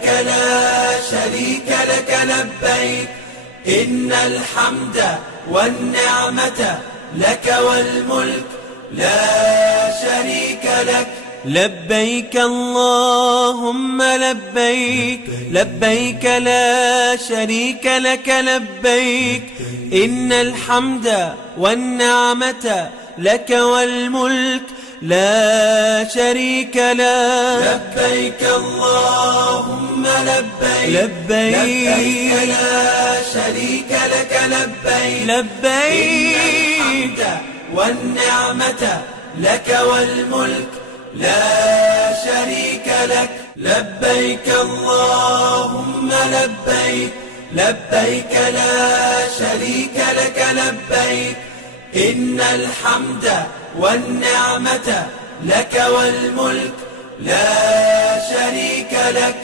لا شريك لك لبيك إن الحمد والنعمة لك والملك لا شريك لك. لبيك اللهم لبيك لبيك لا شريك لك لبيك إن الحمد والنعمة لك والملك لا شريك لك. لبيك اللهم لبيك لبيك لا شريك لك لبيك لبيك إن الحمد والنعمة لك والملك لا شريك لك. لبيك اللهم لبيك لبيك لا شريك لك لبيك إن الحمد والنعمة لك والملك لا شريك لك.